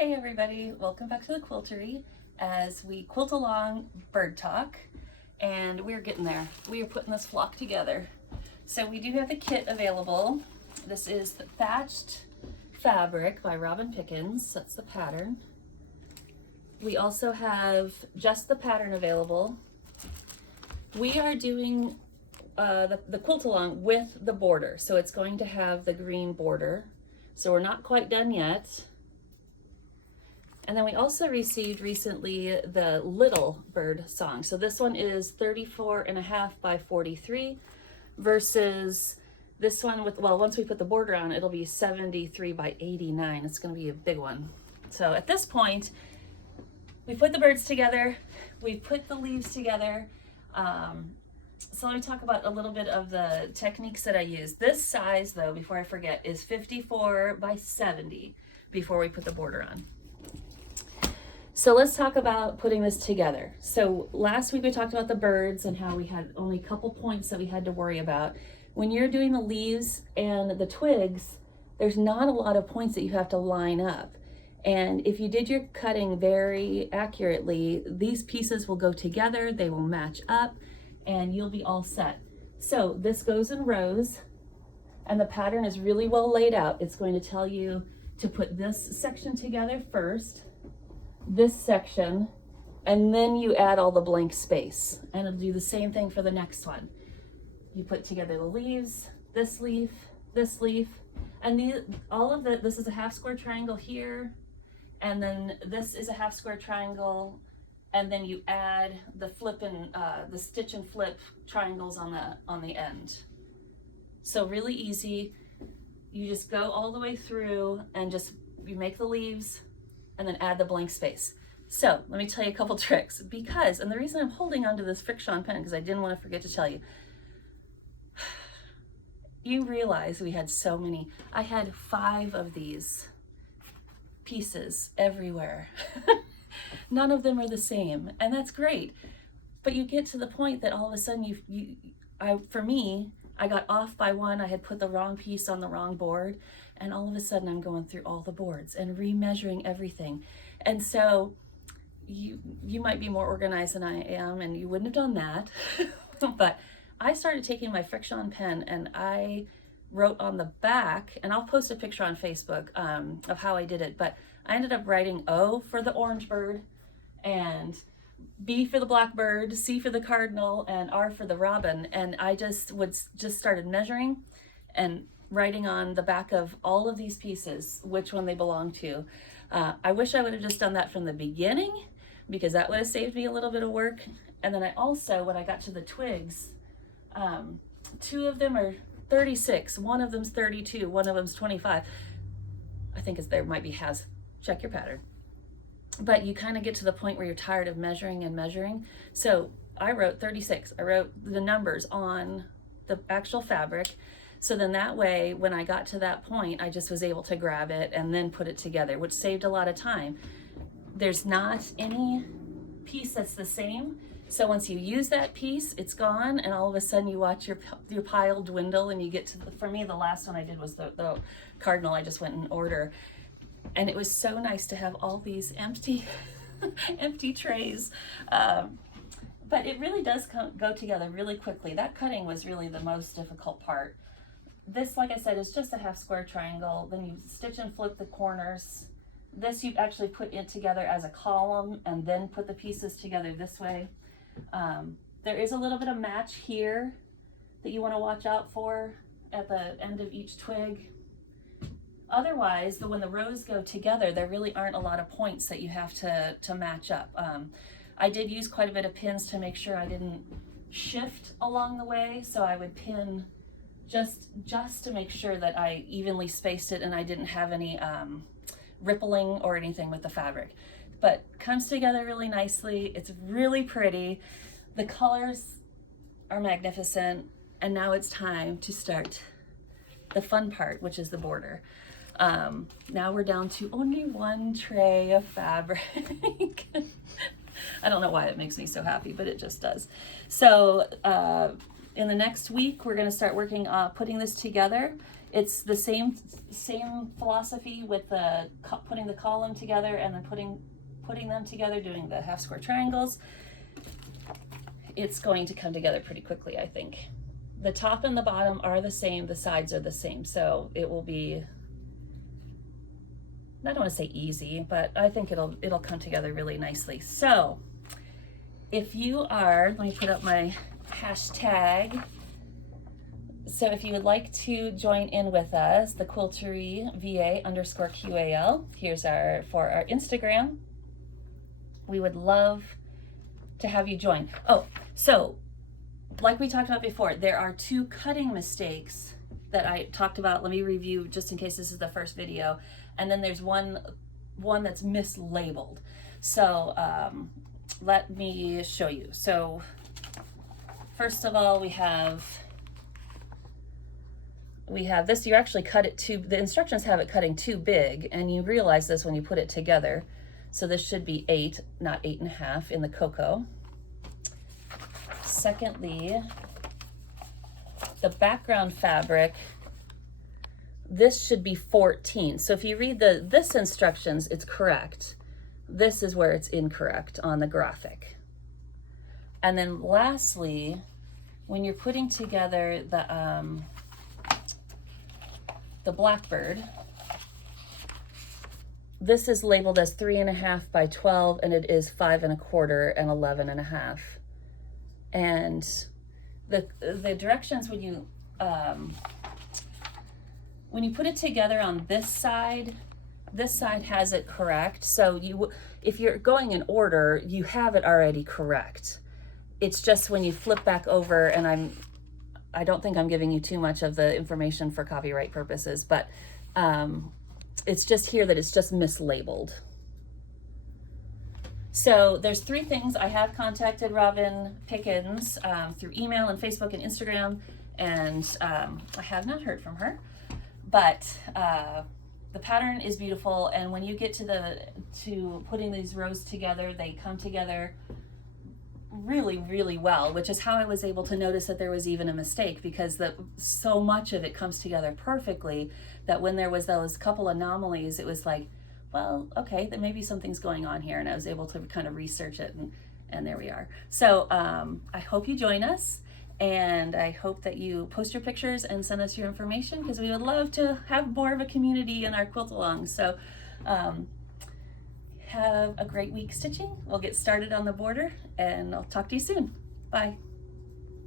Hey everybody, welcome back to the quiltery as we quilt along bird talk, and we're getting there. We are putting this flock together. So we do have the kit available. This is the Thatched Fabric by Robin Pickens. That's the pattern. We also have just the pattern available. We are doing the quilt along with the border, so it's going to have the green border. So we're not quite done yet. And then we also received recently the Little Bird song. So this one is 34.5 by 43 versus this one with, well, once we put the border on, it'll be 73 by 89. It's going to be a big one. So at this point, we put the birds together, we put the leaves together. So let me talk about a little bit of the techniques that I use. This size, though, before I forget, is 54 by 70 before we put the border on. So let's talk about putting this together. So last week we talked about the birds and how we had only a couple points that we had to worry about. When you're doing the leaves and the twigs, there's not a lot of points that you have to line up. And if you did your cutting very accurately, these pieces will go together, they will match up, and you'll be all set. So this goes in rows, and the pattern is really well laid out. It's going to tell you to put this section together first, this section, and then you add all the blank space, and it'll do the same thing for the next one. You put together the leaves, this leaf, and all of this is a half square triangle here, and then this is a half square triangle, and then you add the flip and the stitch and flip triangles on the end. So really easy. You just go all the way through and you make the leaves and then add the blank space. So let me tell you a couple tricks, and the reason I'm holding onto this Friction pen, because I didn't want to forget to tell you, you realize we had so many. I had 5 of these pieces everywhere. None of them are the same, and that's great. But you get to the point that all of a sudden for me, I got off by one. I had put the wrong piece on the wrong board, and all of a sudden I'm going through all the boards and remeasuring everything. And so you might be more organized than I am, and you wouldn't have done that. But I started taking my Friction pen and I wrote on the back, and I'll post a picture on Facebook of how I did it, but I ended up writing O for the orange bird, and B for the blackbird, C for the cardinal, and R for the robin. And I just started measuring and writing on the back of all of these pieces which one they belong to. I wish I would have just done that from the beginning, because that would have saved me a little bit of work. And then I also, when I got to the twigs, 2 of them are 36, one of them's 32, one of them's 25. I think there might be has. Check your pattern. But you kind of get to the point where you're tired of measuring and measuring. So I wrote 36. I wrote the numbers on the actual fabric. So then that way, when I got to that point, I just was able to grab it and then put it together, which saved a lot of time. There's not any piece that's the same. So once you use that piece, it's gone, and all of a sudden you watch your pile dwindle, and you get to for me, the last one I did was the cardinal. I just went in order. And it was so nice to have all these empty trays. But it really does go together really quickly. That cutting was really the most difficult part. This, like I said, is just a half square triangle. Then you stitch and flip the corners. This you actually put it together as a column and then put the pieces together this way. There is a little bit of match here that you want to watch out for at the end of each twig. Otherwise, when the rows go together, there really aren't a lot of points that you have to match up. I did use quite a bit of pins to make sure I didn't shift along the way, so I would pin just to make sure that I evenly spaced it and I didn't have any rippling or anything with the fabric. But comes together really nicely. It's really pretty. The colors are magnificent, and now it's time to start the fun part, which is the border. Now we're down to only 1 tray of fabric. I don't know why it makes me so happy, but it just does. So in the next week, we're going to start working on putting this together. It's the same philosophy with the putting the column together and then putting them together, doing the half square triangles. It's going to come together pretty quickly, I think. The top and the bottom are the same, the sides are the same, so it will be, I don't want to say easy, but I think it'll come together really nicely. So if you are, let me put up my hashtag. So if you would like to join in with us, the Quiltery VA _QAL, here's for our Instagram. We would love to have you join. Oh, so like we talked about before, there are 2 cutting mistakes that I talked about. Let me review just in case this is the first video. And then there's one that's mislabeled. So let me show you. So first of all, we have this. You actually cut it the instructions have it cutting too big, and you realize this when you put it together. So this should be 8, not 8.5 in the cocoa. Secondly, the background fabric, this should be 14. So if you read this instructions, it's correct. This is where it's incorrect on the graphic. And then lastly, when you're putting together the blackbird, this is labeled as 3.5 by 12, and it is 5 1/4 and 11.5. And the directions when you put it together on this side has it correct. So if you're going in order, you have it already correct. It's just when you flip back over, and I don't think I'm giving you too much of the information for copyright purposes, but it's just here that it's just mislabeled. So there's 3 things. I have contacted Robin Pickens through email and Facebook and Instagram, and I have not heard from her. But the pattern is beautiful, and when you get to putting these rows together, they come together really, really well, which is how I was able to notice that there was even a mistake, because so much of it comes together perfectly that when there was those couple anomalies, it was like, well, okay, then maybe something's going on here, and I was able to kind of research it, and there we are. So I hope you join us, and I hope that you post your pictures and send us your information, because we would love to have more of a community in our quilt-alongs. So have a great week stitching. We'll get started on the border, and I'll talk to you soon. Bye.